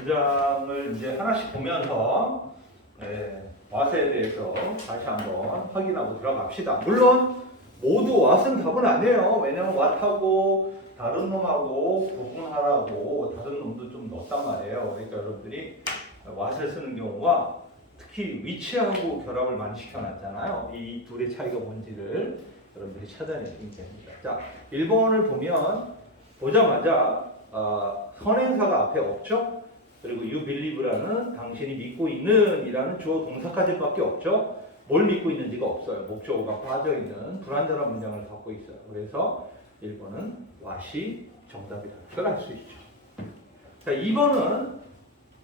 문장을 이제 하나씩 보면서 what에 대해서 다시 한번 확인하고 들어갑시다. 물론 모두 what은 답은 아니에요. 왜냐면 what하고 다른 놈하고 구분하라고 다른 놈도 좀 넣었단 말이에요. 그러니까 여러분들이 what을 쓰는 경우가 특히 위치하고 결합을 많이 시켜놨잖아요. 이 둘의 차이가 뭔지를 여러분들이 찾아내시면 됩니다. 자, 1번을 보면 보자마자 선행사가 앞에 없죠. 그리고 you believe라는 당신이 믿고 있는 이라는 주어 동사까지밖에 없죠. 뭘 믿고 있는지가 없어요. 목적어가 빠져있는 불완전한 문장을 갖고 있어요. 그래서 1번은 what이 정답이라는 걸 알 수 있죠. 자, 2번은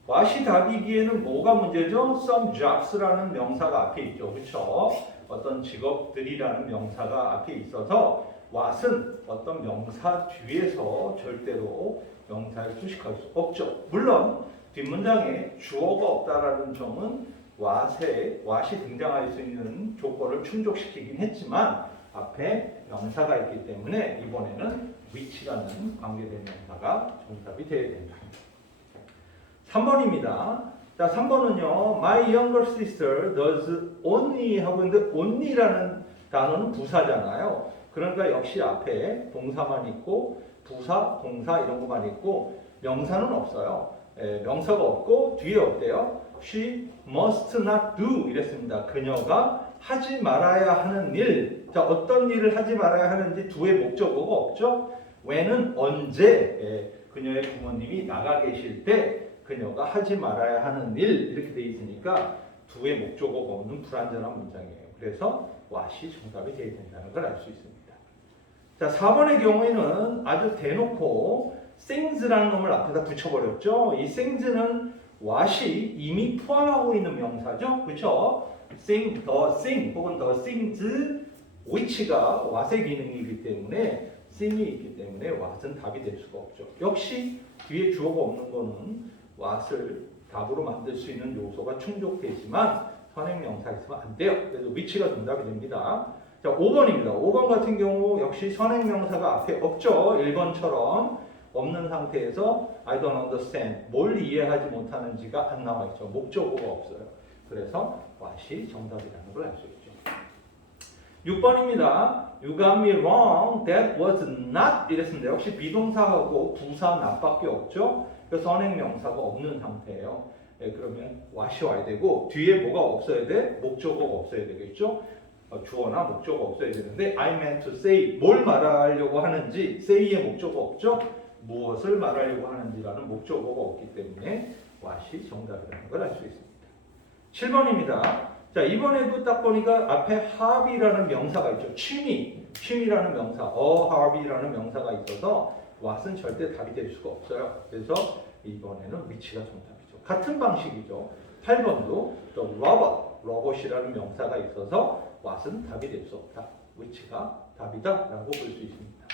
what이 답이기에는 뭐가 문제죠? some jobs라는 명사가 앞에 있죠. 그렇죠? 어떤 직업들이라는 명사가 앞에 있어서 what은 어떤 명사 뒤에서 절대로 명사를 수식할 수 없죠. 물론 뒷문장에 주어가 없다라는 점은 what이 등장할 수 있는 조건을 충족시키긴 했지만 앞에 명사가 있기 때문에 이번에는 which라는 관계된 명사가 정답이 되어야 된다. 3번입니다. 자, 3번은요. My younger sister does only 하고 있는데 only라는 단어는 부사잖아요. 그러니까 역시 앞에 동사만 있고 부사, 동사 이런 것만 있고 명사는 없어요. 명사가 없고 뒤에 없대요. She must not do 이랬습니다. 그녀가 하지 말아야 하는 일. 자, 어떤 일을 하지 말아야 하는지 두의 목적어가 없죠. when은 언제 그녀의 부모님이 나가 계실 때 그녀가 하지 말아야 하는 일 이렇게 돼 있으니까 두의 목적어가 없는 불완전한 문장이에요. 그래서 what이 정답이 되어야 된다는 걸 알 수 있습니다. 자, 4번의 경우에는 아주 대놓고 sings라는 놈을 앞에다 붙여버렸죠. 이 sings는 what이 이미 포함하고 있는 명사죠. 그렇죠? sing, the sing 혹은 the sings which가 what의 기능이기 때문에 sing이 있기 때문에 what은 답이 될 수가 없죠. 역시 뒤에 주어가 없는 거는 what을 답으로 만들 수 있는 요소가 충족되지만 선행명사 있으면 안 돼요. 그래서 which가 정답이 됩니다. 자, 5번입니다. 5번 같은 경우 역시 선행명사가 앞에 없죠. 1번처럼 없는 상태에서 I don't understand, 뭘 이해하지 못하는지가 안 나와 있죠. 목적어가 없어요. 그래서 what이 정답이라는 걸 알 수 있죠. 6번입니다. You got me wrong, that was not 이랬습니다. 역시 비동사하고 부사 not밖에 없죠. 그래서 선행명사가 없는 상태예요. 그러면 what이 와야 되고 뒤에 뭐가 없어야 돼? 목적어가 없어야 되겠죠. 주어나 목적어가 없어야 되는데 I meant to say, 뭘 말하려고 하는지 say의 목적어가 없죠. 무엇을 말하려고 하는지라는 목적어가 없기 때문에 what이 정답이라는 걸 알 수 있습니다. 7번입니다. 자, 이번에도 딱 보니까 앞에 hobby라는 명사가 있죠. 취미라는 명사, a hobby라는 명사가 있어서 what은 절대 답이 될 수가 없어요. 그래서 이번에는 which가 정답이죠. 같은 방식이죠. 8번도 또 robot이라는 명사가 있어서 what은 답이 될 수 없다. which가 답이다라고 볼 수 있습니다.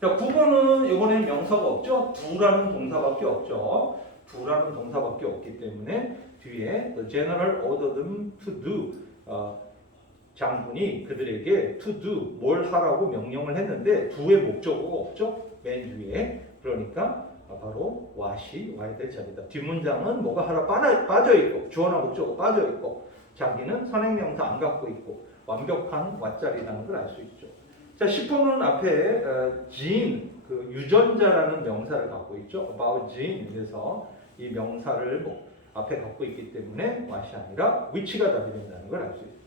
자, 9번은 이번엔 명사가 없죠. do라는 동사밖에 없죠. do라는 동사밖에 없기 때문에 뒤에 the general ordered them to do 장군이 그들에게 to do 뭘 하라고 명령을 했는데 do의 목적어가 없죠. 맨 뒤에. 그러니까 바로 what이 와야 될 자리다. 뒷문장은 뭐가 하나 빠져 있고 주어나 목적어 빠져 있고 자기는 선행명사 안 갖고 있고 완벽한 what 자리라는 걸 알 수 있죠. 자, 10번은 앞에 Jean, 그 유전자라는 명사를 갖고 있죠. about Jean. 그래서 이 명사를 앞에 갖고 있기 때문에 what이 아니라 which가 답이 된다는 걸 알 수 있습니다.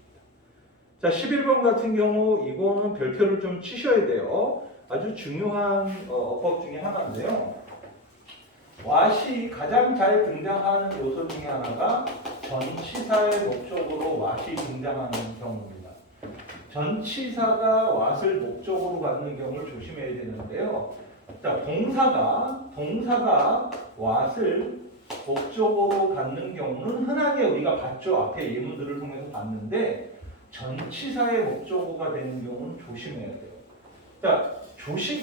자, 11번 같은 경우 이거는 별표를 좀 치셔야 돼요. 아주 중요한 어법 중에 하나인데요. what이 가장 잘 등장하는 요소 중에 하나가 전치사의 목적으로 what이 등장하는 경우입니다. 전치사가 what을 목적으로 갖는 경우를 조심해야 되는데요. 자, 동사가 what을 목적으로 갖는 경우는 흔하게 우리가 봤죠. 앞에 예문들을 통해서 봤는데 전치사의 목적어가 되는 경우는 조심해야 돼요. 자,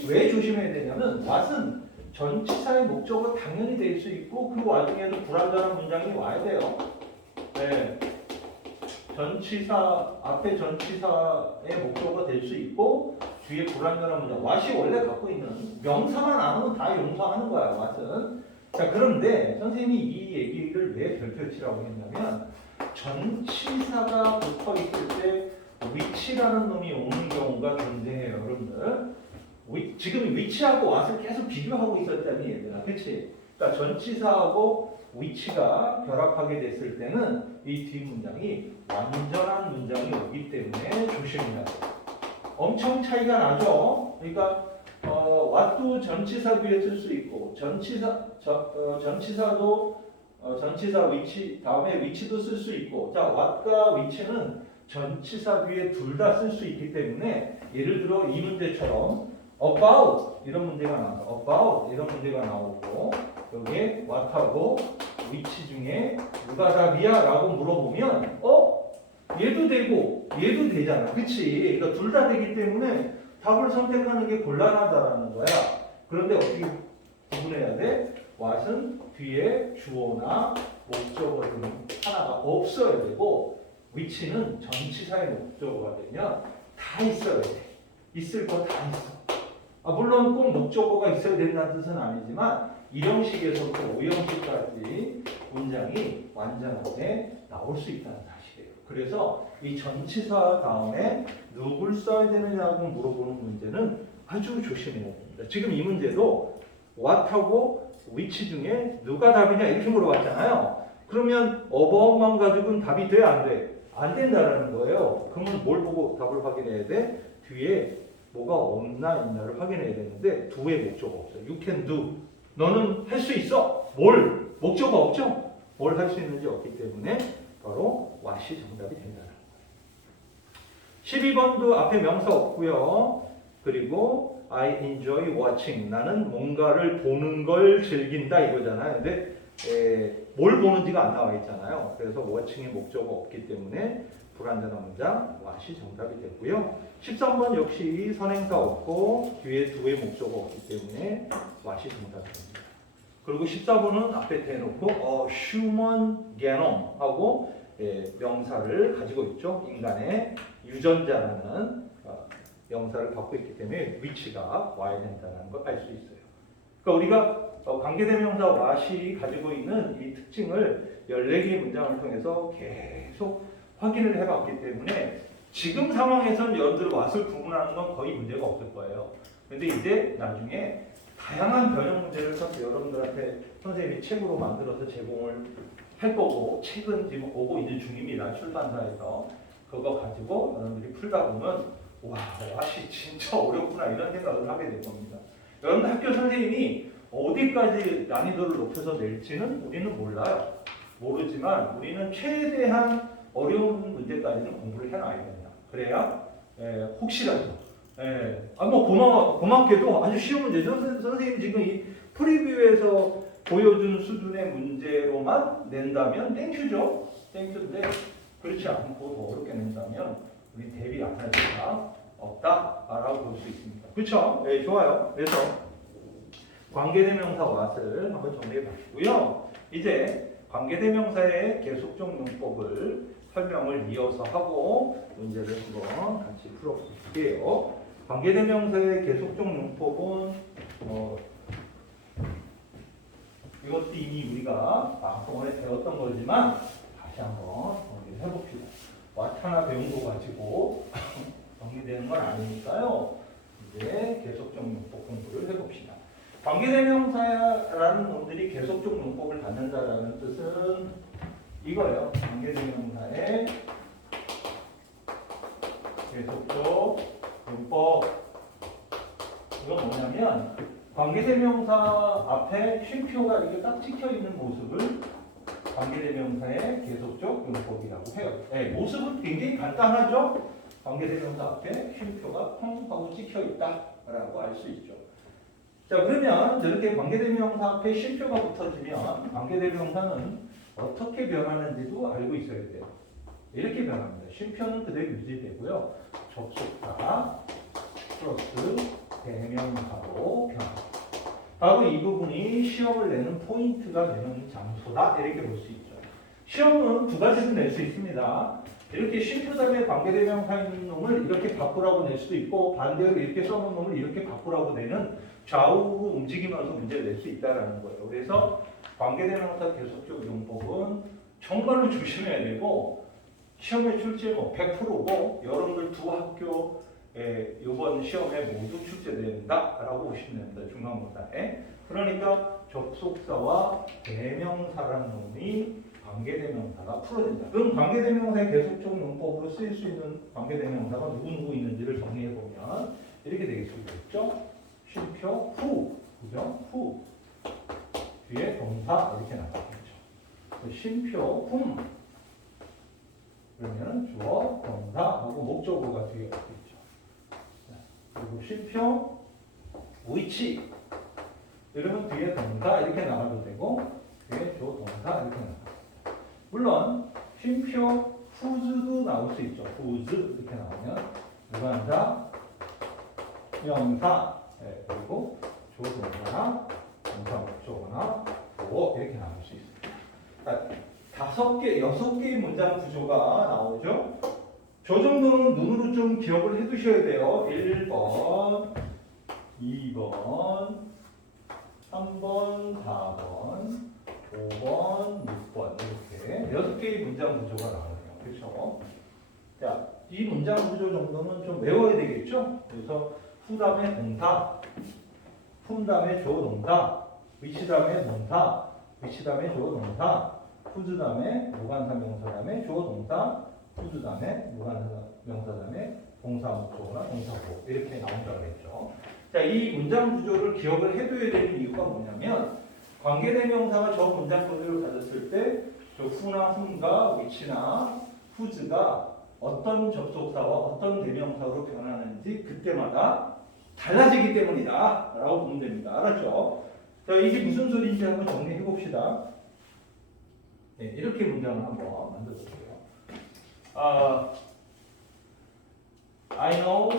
왜 조심해야 되냐면 what은 전치사의 목적어 당연히 될 수 있고 그 와중에도 불완전한 문장이 와야 돼요. 네. 앞에 전치사의 목적어가 될 수 있고 뒤에 불완전한 문장. what이 원래 갖고 있는 명사만 안 하면 다 용서하는 거야. what은 자, 그런데 선생님이 이 얘기를 왜 별표치라고 했냐면 전치사가 붙어 있을 때 위치라는 놈이 오는 경우가 존재해요, 여러분들. 지금 위치하고 왓을 계속 비교하고 있었다니 얘들아, 그렇지? 그러니까 전치사하고 위치가 결합하게 됐을 때는 이 뒷문장이 완전한 문장이 오기 때문에 조심해야 돼. 엄청 차이가 나죠. 그러니까 what도 전치사 뒤에 쓸 수 있고 전치사도 전치사 위치 다음에 위치도 쓸 수 있고, 자 what과 위치는 전치사 뒤에 둘 다 쓸 수 있기 때문에 예를 들어 이 문제처럼 about 이런 문제가 나와서 about 이런 문제가 나오고 여기에 what하고 위치 중에 누가 답이야? 라고 물어보면 얘도 되고 얘도 되잖아, 그치? 그러니까 둘 다 되기 때문에 답을 선택하는 게 곤란하다라는 거야. 그런데 어떻게 구분해야 돼? what은 뒤에 주어나 목적어 등 하나가 없어야 되고 위치는 전치사의 목적어가 되면 다 있어야 돼. 있을 거 다 있어. 물론 꼭 목적어가 있어야 된다는 뜻은 아니지만 1형식에서부터 5형식까지 문장이 완전하게 나올 수 있다는 사실이에요. 그래서 이 전치사 다음에 누굴 써야 되느냐고 물어보는 문제는 아주 조심해야 됩니다. 지금 이 문제도 what하고 which 중에 누가 답이냐 이렇게 물어봤잖아요. 그러면 about만 가지고는 답이 돼? 안 돼? 안 된다라는 거예요. 그러면 뭘 보고 답을 확인해야 돼? 뒤에 뭐가 없나 있나를 확인해야 되는데 do의 목적어 없어요. You can do. 너는 할 수 있어. 뭘? 목적어 없죠? 뭘 할 수 있는지 없기 때문에 바로 what이 정답이 된다는 거예요. 12번도 앞에 명사 없고요. 그리고 I enjoy watching. 나는 뭔가를 보는 걸 즐긴다 이거잖아요. 근데 뭘 보는지가 안 나와 있잖아요. 그래서 watching의 목적어 없기 때문에 불완전한 문장 what이 정답이 되고요. 13번 역시 선행사 없고 뒤에 do의 목적어 없기 때문에 what이 정답이 됩니다. 그리고 14번은 앞에 대놓고 human genome하고 명사를 가지고 있죠. 인간의 유전자라는 명사를 갖고 있기 때문에 위치가 와야 된다는 걸 알 수 있어요. 그러니까 우리가 관계대명사 what이 가지고 있는 이 특징을 14개의 문장을 통해서 계속 확인을 해봤기 때문에 지금 상황에서는 여러분들 what을 구분하는 건 거의 문제가 없을 거예요. 근데 이제 나중에 다양한 변형 문제를 여러분들한테 선생님이 책으로 만들어서 제공을 할 거고, 책은 지금 오고 있는 중입니다. 출판사에서. 그거 가지고 여러분들이 풀다 보면 와, what이 진짜 어렵구나 이런 생각을 하게 될 겁니다. 여러분 학교 선생님이 어디까지 난이도를 높여서 낼지는 우리는 몰라요. 모르지만 우리는 최대한 어려운 문제까지는 공부를 해놔야 된다. 그래야 혹시라도 고맙게도 아주 쉬운 문제죠. 선생님 지금 이 프리뷰에서 보여준 수준의 문제로만 낸다면 땡큐죠. 땡큐인데 그렇지 않고 더 어렵게 낸다면 우리 대비 안 할 수가 없다라고 볼 수 있습니다. 그렇죠? 네, 좋아요. 그래서 관계대명사 what을 한번 정리해 보시고요. 이제 관계대명사의 계속적 용법을 설명을 이어서 하고 문제를 한번 같이 풀어볼게요. 관계대명사의 계속적 용법은 이것도 이미 우리가 방송에 배웠던 거지만 다시 한번 정리를 해봅시다. what 하나 배운 거 가지고 정리되는 건 아니니까요. 이제 계속적 용법 공부를 해봅시다. 관계대명사라는 놈들이 계속적 용법을 갖는다라는 뜻은 이거예요. 관계대명사의 계속적 용법. 이건 뭐냐면 관계대명사 앞에 쉼표가 이렇게 딱 찍혀 있는 모습을 관계대명사의 계속적 용법이라고 해요. 네, 모습은 굉장히 간단하죠. 관계대명사 앞에 쉼표가 펑 하고 찍혀 있다라고 알 수 있죠. 자, 그러면 저렇게 관계대명사 앞에 쉼표가 붙어지면 관계대명사는 어떻게 변하는지도 알고 있어야 돼요. 이렇게 변합니다. 쉼표는 그대로 유지되고요. 접속사 플러스 대명사로 변합니다. 바로 이 부분이 시험을 내는 포인트가 되는 장소다 이렇게 볼 수 있죠. 시험은 두 가지로 낼 수 있습니다. 이렇게 쉼표 다음에 관계대명사 있는 놈을 이렇게 바꾸라고 낼 수도 있고 반대로 이렇게 써놓은 놈을 이렇게 바꾸라고 내는 좌우로 움직이면서 문제를 낼 수 있다는 거예요. 그래서 관계대명사 계속적 용법은 정말로 조심해야 되고 시험에 출제 뭐 100%고 여러분들 두 학교에 이번 시험에 모두 출제된다라고 보시면 됩니다. 중간고사에. 그러니까 접속사와 대명사라는 놈이 관계대명사가 풀어진다. 그럼 관계대명사의 계속적 용법으로 쓰일 수 있는 관계대명사가 누구 있는지를 정리해보면 이렇게 되겠죠. 쉼표 후, 그죠? 후 뒤에 동사 이렇게 나가겠죠. 쉼표 훔 그러면 주어, 동사하고 목적어가 뒤에 있겠죠. 그리고 쉼표 위치 이러면 뒤에 동사 이렇게 나가도 되고 뒤에 주어, 동사 이렇게 나가도 되고 물론 쉼표 who's도 나올 수 있죠. whose 이렇게 나오면 무관사, 명사 그리고 주어, 동사나 동사, 목적어나 주어 이렇게 나올 수 있습니다. 5개, 6개의 문장 구조가 나오죠. 저 정도는 눈으로 좀 기억을 해 두셔야 돼요. 1번, 2번, 3번, 4번, 5번, 6번 이렇게 6개의 문장 구조가 나오네요. 그렇죠? 자, 이 문장 구조 정도는 좀 외워야 되겠죠? 그래서 후 다음에 동사, 품 다음에 주어 동사, 위치 다음에 동사, 위치 다음에 주어 동사, 후즈 다음에 무관사 명사 다음에 주어 동사, 후즈 다음에 무관사 명사 다음에 동사 목적어나 동사고 이렇게 나온다고 했죠. 자, 이 문장 구조를 기억을 해둬야 되는 이유가 뭐냐면 관계대명사가 저 문장 구조를 가졌을 때 저 후나 훔과 위치나 후즈가 어떤 접속사와 어떤 대명사로 변하는지 그때마다 달라지기 때문이다 라고 보면 됩니다. 알았죠? 자, 이게 무슨 소리인지 한번 정리해 봅시다. 네, 이렇게 문장을 한번 만들어 볼게요. I know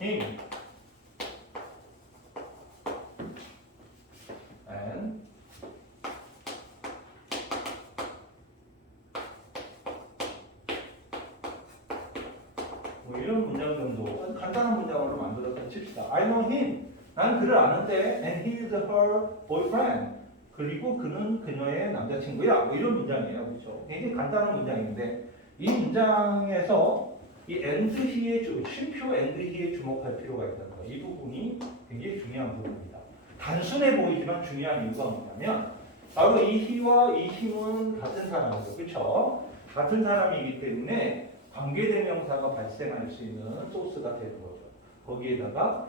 him and 뭐 이런 문장 정도 간단한 문장으로 만들어서 칩시다. I know him. 나는 그를 아는데 and he is her boyfriend. 그리고 그는 그녀의 남자친구야. 뭐 이런 문장이에요. 그렇죠? 굉장히 간단한 문장인데 이 문장에서 이 and he의 쉼표 and he에 주목할 필요가 있다는 거예요. 이 부분이 굉장히 중요한 부분입니다. 단순해 보이지만 중요한 이유가 뭐냐면 바로 이 he와 이 him은 같은 사람이죠. 그렇죠? 같은 사람이기 때문에 관계대명사가 발생할 수 있는 소스가 되는 거죠. 거기에다가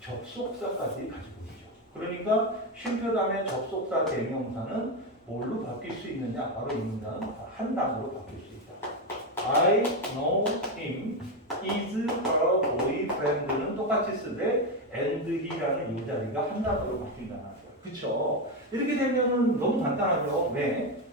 접속사까지 가지고 있죠. 그러니까 쉼표 다음에 접속사 대명사는 뭘로 바뀔 수 있느냐? 바로 이 문장은 한 단어로 바뀔 수 있다. I know him is her boyfriend는 똑같이 쓰되 and he라는 이 자리가 한 단어로 바뀐다는 거예요. 그렇죠? 이렇게 되면은 너무 간단하죠. 왜?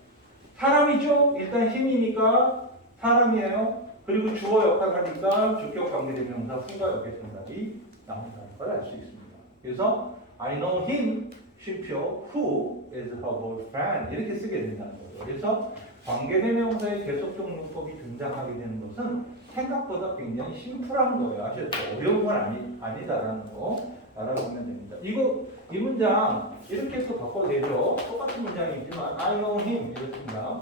사람이죠. 일단 힘이니까 사람이에요. 그리고 주어 역할을 하니까 주격 관계대명사 후가 역의 정답이 나온다는 걸 알 수 있습니다. 그래서 I know him 쉼표 who is her boyfriend 이렇게 쓰게 된다는 거예요. 그래서 관계대명사의 계속적 용법이 등장하게 되는 것은 생각보다 굉장히 심플한 거예요. 아셨죠? 어려운 건 아니다라는 거 알아보면 됩니다. 이 문장 이렇게 또 바꿔도 되죠. 똑같은 문장이지만 I know him 이렇습니다.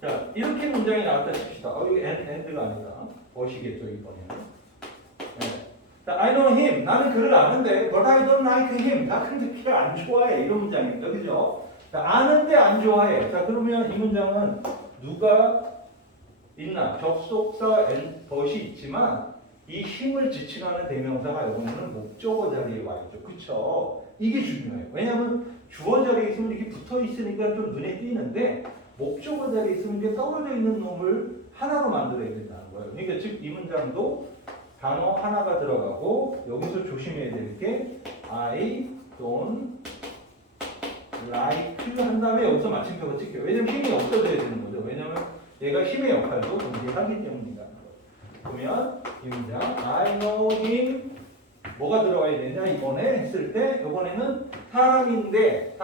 자, 이렇게 문장이 나왔다 칩시다. 이거 and가 아니라 것이겠죠, 이번에는. 네. 자, I know him. 나는 그를 아는데, but I don't like him. 나 근데 걔 안 좋아해. 이런 문장입니다. 그죠? 자, 아는데 안 좋아해. 자, 그러면 이 문장은 누가 있나? 접속사 and but이 있지만, 이 힘을 지칭하는 대명사가 이번에는 목적어 자리에 와 있죠. 그쵸? 이게 중요해요. 왜냐하면 주어 자리에 있으면 이렇게 붙어 있으니까 좀 눈에 띄는데, 목적어 자리에 있으면 이게 떨어져 있는 놈을 하나로 만들어야 된다는 거예요. 그러니까 즉 이 문장도 단어 하나가 들어가고 여기서 조심해야 될 게 I don't like 한 다음에 여기서 마침표가 찍혀요. 왜냐면 힘이 없어져야 되는 거죠. 왜냐면 얘가 힘의 역할도 존재하기 때문이라는 거예요. 그러면 이 문장 I know him 뭐가 들어가야 되냐 이번에 했을 때 이번에는 사람인데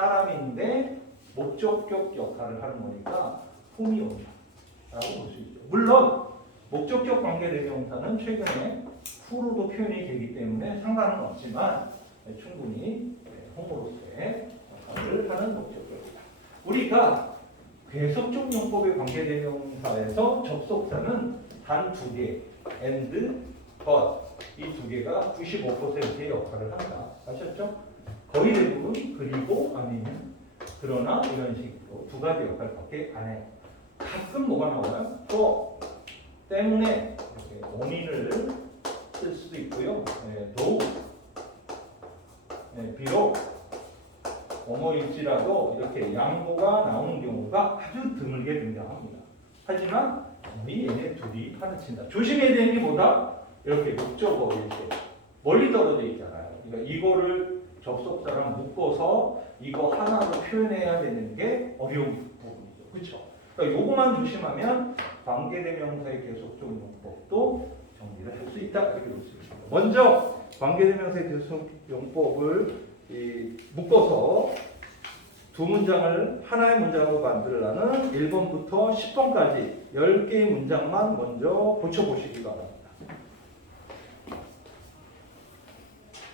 목적격 역할을 하는 거니까 whom이 온다라고 볼 수 있죠. 물론 목적격 관계대명사는 최근에 who로도 표현이 되기 때문에 상관은 없지만 충분히 whom으로서의 역할을 하는 목적격이다. 우리가 괴속적 용법의 관계대명사에서 접속사는 단 두 개, and, but 이 두 개가 95%의 역할을 한다. 아셨죠? 거의 대부분 그리고 아니면 그러나 이런 식으로 두 가지 역할밖에 안 해요. 가끔 뭐가 나와요? 또 때문에 이렇게 원인을 쓸 수도 있고요. though 비록 뭐뭐일지라도 이렇게 양보가 나오는 경우가 아주 드물게 등장합니다. 하지만 거의 얘네 둘이 판을 친다. 조심해야 되는 게 뭐다? 이렇게 목적어 이렇게 멀리 떨어져 있잖아요. 그러니까 이거를 접속사랑 묶어서 이거 하나로 표현해야 되는 게 어려운 부분이죠. 그렇죠? 그러니까 요거만 조심하면 관계대명사의 계속적 용법도 정리를 할 수 있다. 이렇게 볼 수 있습니다. 먼저 관계대명사의 계속적 용법을 묶어서 두 문장을 하나의 문장으로 만들려는 1번부터 10번까지 10개의 문장만 먼저 고쳐보시기 바랍니다.